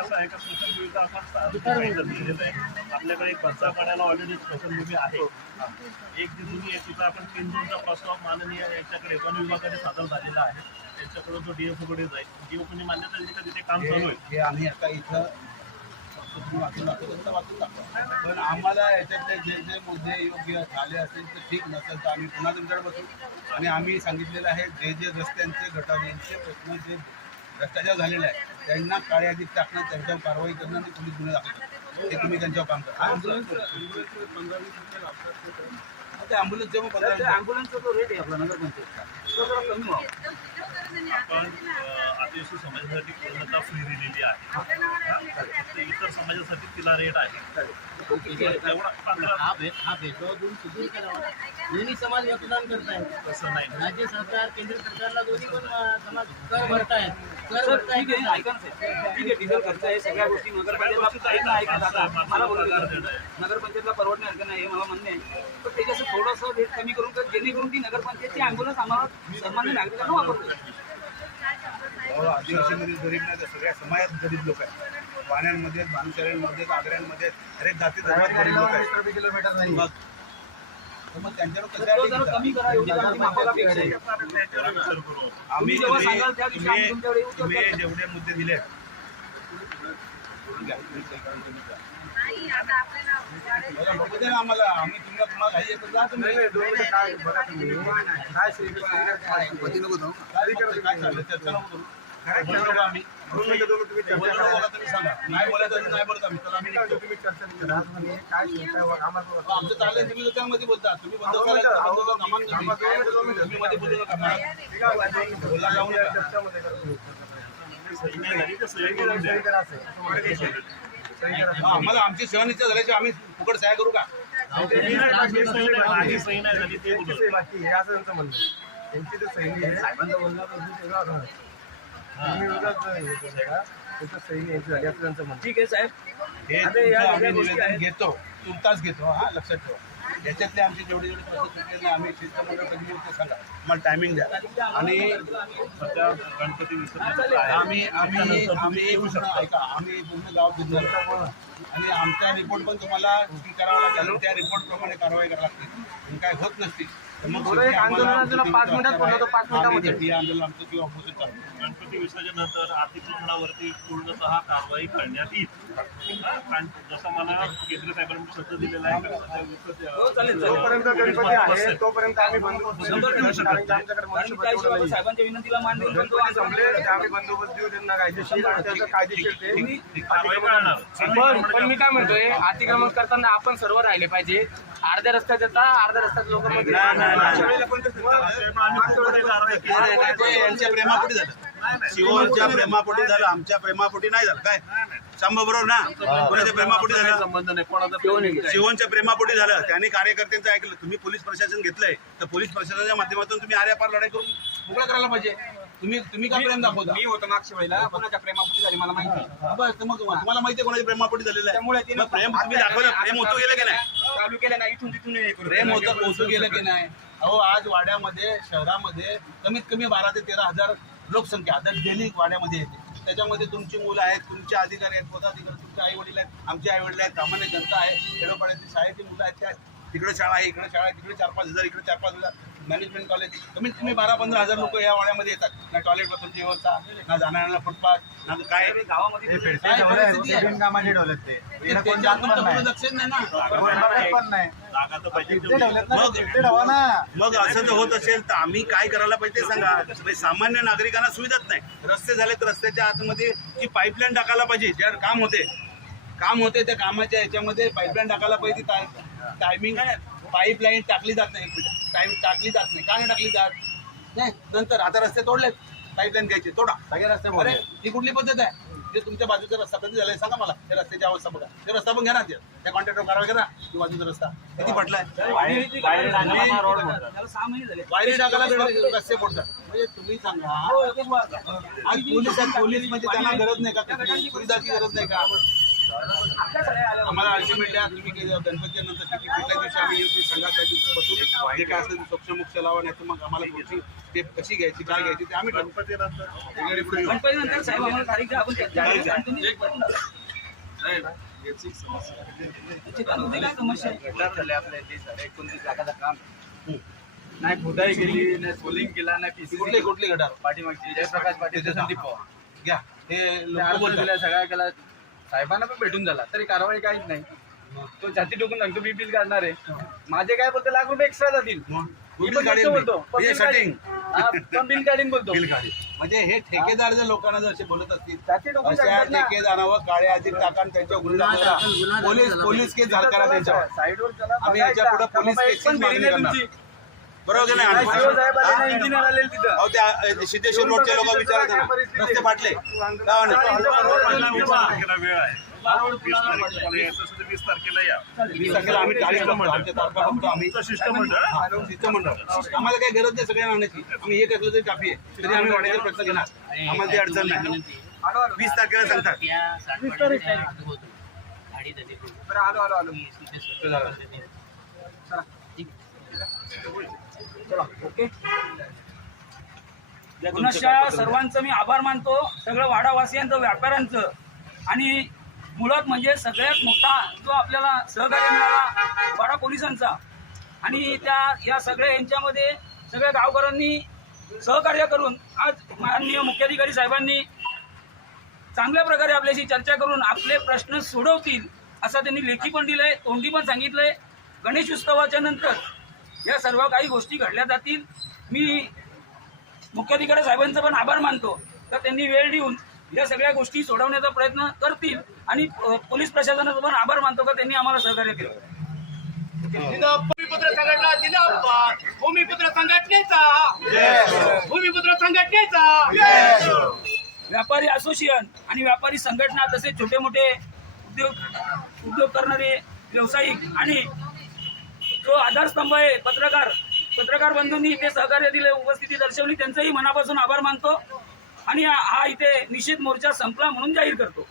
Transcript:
कसं आहे का? स्मशानभूमीचा आपण आपल्याकडे एक भरता पाण्याला ऑलरेडी स्मशानभूमी आहे. एक जी जुनी आहे तिचा आपण तीन जूनचा प्रस्ताव माननीय यांच्याकडे वन विभागाने सादर झालेला आहे. त्यांच्याकडून तो डीएफओ कडे जाईल डीएफओने मान्यता दिली का तिथे काम चालू आहे? हे आम्ही आता इथं वाचून दाखवतो वाचून पण आम्हाला याच्यातले जे जे मुद्दे योग्य झाले असतील तर ठीक नसेल तर आम्ही पुन्हा तुमच्याकडे बसू. आणि आम्ही सांगितलेलं आहे जे जे रस्त्यांचे गटारींचे प्रश्न जे भ्रष्टाचार झालेले आहे त्यांना काळ्या यादीत टाकणं त्यांच्यावर कारवाई करणं आणि पोलीस गुन्हे दाखल करणं हे तुम्ही त्यांच्यावर काम करा. ते ॲम्ब्युलन्स जेव्हा पंधरा ॲम्ब्युलन्सचा जो रेट आहे आपला नगरपंचायतचा तो जरा कमी व्हावा. आदिवासी समाजासाठी पूर्णतः फ्री दिलेली आहे. हा? इतर समाजासाठी तिला रेट आहे. हा भेद हा भेदभाव दूर सुधीर करावा. दोन्ही समाज मतदान करतायत. तसं नाही. राज्य सरकार केंद्र सरकारला दोन्ही पण समाज कर भरतायत. कर भरतायत. ऐका ना साहेब. ठीक आहे डिझेल खर्च आहे सगळ्या गोष्टी नगरपंचायतला मला. नगरपंचायतला परवडण्यासारखं नाही हे मला म्हणणे आहे. पण त्याच्याचं थोडंसं रेट कमी करून कर जेणेकरून ती नगरपंचायतची ॲम्ब्युलन्स आम्हाला सामान्य नागरिकांना वापरतो अहो, आदिवासीमध्ये गरीब नाही तर सगळ्या समाजात गरीब लोक आहेत वाण्यांमध्ये भानुशाल्यांमध्ये आग्र्यांमध्ये हरेक जाती धर्मात गरीब लोक आहेत किलोमीटर नाही मग आम्ही तुम्ही. जेवढे मुद्दे दिले आम्हाला आम्ही तुम्हाला तुम्हाला घाई आहे तर जा तुम्ही. काय काय चाललं चर्चा नको करू. बोलू नका आम्ही बोलू नका बोला तुम्ही सांगा. नाही बोलायचं असेल नाही बोलत आम्ही. तर आम्ही निघतो. अहो, आमचं चाललंय तुम्ही लोकांमध्ये बोलता. तुम्ही बंद करा, बंद करा, सामान तुम्ही. तुम्ही मध्ये बोलू नका. मला. बोला जाऊ नका. सही नाही झाली तर सही करून द्या हा, आम्हाला आमची सहनिच्छा झाल्याची आम्ही फुकट सहाय्य करू का? सही नाही झाली, नाही झाली, सही नाही झाली. ठीक आहे साहेब. हे आता या तुमचं सगळ्या आम्ही गोष्टी निवेदन आहेत. घेतो. तुमचाच घेतो हा लक्षात ठेवा. याच्यातले आमचे जेवढे जेवढे प्रश्न आम्ही शिस्तमंडळ कधी येऊ ते सांगा. मला टायमिंग द्या. आणि सध्या गणपती विसर्जन आहे. आम्ही आम्ही आम्ही पूर्ण ऐका आम्ही पूर्ण गाव फिरणार आणि आमचा रिपोर्ट पण तुम्हाला करावा लागेल. त्या रिपोर्ट प्रमाणे कारवाई करावी लागते. आणि काय होत नसते. पाच मिनिटात बोललो तर पाच मिनिटामध्ये. ते आंदोलन आमचं किंवा ऑपोजिट चालू गणपती विसर्जनानंतर अतिक्रमणावरती पूर्णतः कारवाई करण्यात येईल. कारण जसं मला केंद्र साहेबांनी शब्द दिलेला आहे हो, चालेल, चालेल. जोपर्यंत गणपती आहे तोपर्यंत आम्ही बंदोबस्त. साहेबांच्या विनंतीला मान देऊन संपले आम्ही बंदोबस्त देऊ त्यांना कायदेशीर. आणि त्याचं कायदेशीर ते ती कारवाई करणार. पण पण मी काय म्हणतोय अतिक्रमण करताना आपण सर्व राहिले पाहिजे. अर्ध्या रस्त्यात येता अर्ध्या रस्त्यात लोक मध्ये यांच्या प्रेमापोटी झालं शिवच्या प्रेमापोटी झालं आमच्या प्रेमापोटी नाही झालं. काय? शंभर बरोबर ना? कोणाच्या प्रेमापोटी झालं? संबंध नाही कोणाचा शिवनच्या प्रेमापोटी झालं. त्यांनी कार्यकर्त्यांचं ऐकलं. तुम्ही पोलीस प्रशासन घेतलंय. तर पोलीस प्रशासनाच्या माध्यमातून तुम्ही आर्यापार लढाई करून मोकळा करायला पाहिजे. तुम्ही तुम्ही का प्रेम दाखवता? मी होतो मागच्या वेळेला. कोणाच्या प्रेमापुटी झाली मला माहिती. बस तर मग तुम्हाला माहिती कोणाच्या प्रेमापोटी झालेलं त्यामुळे आहे तिने मग प्रेम तुम्ही दाखवलं प्रेम होतं गेलं की नाही? चालू केलं ना इथून तिथून हे करू. प्रेम होतं पोहोचू गेलं की नाही. अहो आज वाड्यामध्ये शहरामध्ये कमीत कमी बारा ते तेरा हजार लोकसंख्या आता डेली वाड्यामध्ये येते. त्याच्यामध्ये तुमची मुलं आहेत तुमचे अधिकारी आहेत पदाधिकारी तुमचे आई वडील आहेत आमचे आई वडील आहेत सामान्य जनता आहे खेडोपाड्यातली शाळेची मुलं आहेत त्या तिकडे शाळा आहे इकडे शाळा आहे तिकडे चार पाच हजार इकडे चार पाच हजार. मॅनेजमेंट कॉलेज कमीत कमी बारा पंधरा हजार लोक या वाड्यामध्ये येतात. ना टॉयलेट बसूनची व्यवस्था ना जाण्याला फुटपाथ ना काय. गावामध्ये काय परिस्थिती आहे? लक्ष नाही ना. तर. मग मग असं जर होत असेल तर आम्ही काय करायला पाहिजे ते सांगा सामान्य नागरिकांना सुविधाच नाही. रस्ते झाले तर रस्त्याच्या आतमध्ये जी पाईपलाईन टाकायला पाहिजे. ज्या काम होते. काम होते त्या कामाच्या याच्यामध्ये पाईपलाईन टाकायला पाहिजे. टायमिंग पाईपलाईन टाकली जात नाही टाइम टाकली जात नाही. का नाही टाकली जात? नाही नंतर आता रस्ते तोडलेत. पाईपलाईन घ्यायची. तोडा. अरे ही कुठली पद्धत आहे? जे तुमच्या बाजूचा रस्ता कधी झालाय सांगा मला. त्या रस्त्याची अवस्था बघा. ते रस्ता पण घ्या ना ते. त्या कॉन्ट्रॅक्टर कारवाई करा की बाजूचा रस्ता. किती पडलाय? वायरी- टाकायला रस्ते पडतात म्हणजे तुम्ही सांगा. हो. आज पोलीस पोलीस म्हणजे त्यांना गरज नाही का सुविधाची गरज नाही का? आम्हाला अल्टिमेटली तुम्ही काही गणपतीच्या नंतर किती कुठल्या दिवशी आम्ही येऊ संघा त्या दिवशी बसून जे काय असेल ते स्वच्छ लावा नाही तर मग आम्हाला पुढची स्टेप कशी घ्यायची काय घ्यायची ते आम्ही तुम्ही ते नाही खोदाई गेली नाही सोलिंग केला नाही पीसी कुठले कुठले गटार? पाठीमागची. जयप्रकाश पाटील त्याचे संदीप हा. पवार. घ्या. ते ते लोक अर्ज बोलतात. दिला सगळ्या केला साहेबांना पण भेटून झाला तरी कारवाई काहीच नाही तो छाती टोकून सांगतो मी बिल काढणार आहे माझे काय बोलतो लाख रुपये एक्स्ट्रा जातील मग मी बिल पण काढेल बोलतो मी. बोलतो पण हे बिल setting. काढीन. हा, पण बिल काढीन बोलतो बिल काढेल म्हणजे हे ठेकेदार जर लोकांना जर असे बोलत असतील छाती टोकून अशा सांगतात ना. ठेकेदारावर काळे अधिक टाका आणि त्यांच्या गुन्हा गुन्हा दाखल, गुन्हा दाखल पोलीस पोलीस केस झाला करा त्यांच्यावर साईडवर चला आम्ही याच्या. पुढे पोलीस बाबा, एक केसेस पण मागणी बिल नाही करणार. तुमची. बरोबर नाही, हा? इंजिनियर आले तिथं. अहो त्या सिद्धेश्वर रोडचे लोक विचारत ना रस्ते फाटले. वीस वेळ आहे. वीस तारखेला वीस या. वीस तारखेला आम्ही तारीख तारखा शिष्टमंडळ. शिष्टमंडळ? आम्हाला काही गरज नाही सगळ्यांना आणण्याची आम्ही एक असलं तरी काफी आहे. तरी आम्ही वाढायचा प्रयत्न घेणार. आम्हाला ती अडचण नाही. वीस तारखेला सांगतात. झाली बरं, आलो आलो आलो की तिथे स्वच्छ चला चला ओके? सर्वांचं मी आभार मानतो. सगळं वाडावासियांचं व्यापाऱ्यांचं. आणि मुळात म्हणजे सगळ्यात मोठा जो आपल्याला सहकार्य मिळाला वाडा पोलिसांचा. आणि त्या या सगळ्या यांच्यामध्ये सगळ्या गावकऱ्यांनी सहकार्य करून आज माननीय मुख्याधिकारी साहेबांनी चांगल्या प्रकारे आपल्याशी चर्चा करून आपले प्रश्न सोडवतील असं त्यांनी लेखी पण दिलंय तोंडी पण सांगितलंय. गणेश उत्सवाच्या नंतर या सर्व काही गोष्टी घडल्या जातील. मी मुख्याधिकारी साहेबांचा पण आभार मानतो. तर त्यांनी वेळ देऊन या सगळ्या गोष्टी सोडवण्याचा प्रयत्न करतील आणि पोलीस प्रशासनाचा पण आभार मानतो का त्यांनी आम्हाला सहकार्य केलं. भूमिपुत्र संघटना जिंदाबाद भूमिपुत्र संघटनेचा. भूमिपुत्र संघटनेचा. व्यापारी असोसिएशन आणि व्यापारी संघटना तसेच छोटे मोठे उद्योग उद्योग करणारे व्यावसायिक आणि जो आधारस्तंभ आहे पत्रकार पत्रकार बंधूंनी इथे सहकार्य दिले उपस्थिती दर्शवली त्यांचंही मनापासून आभार मानतो. आणि हा हा इथे निषेध मोर्चा संपला म्हणून जाहीर करतो.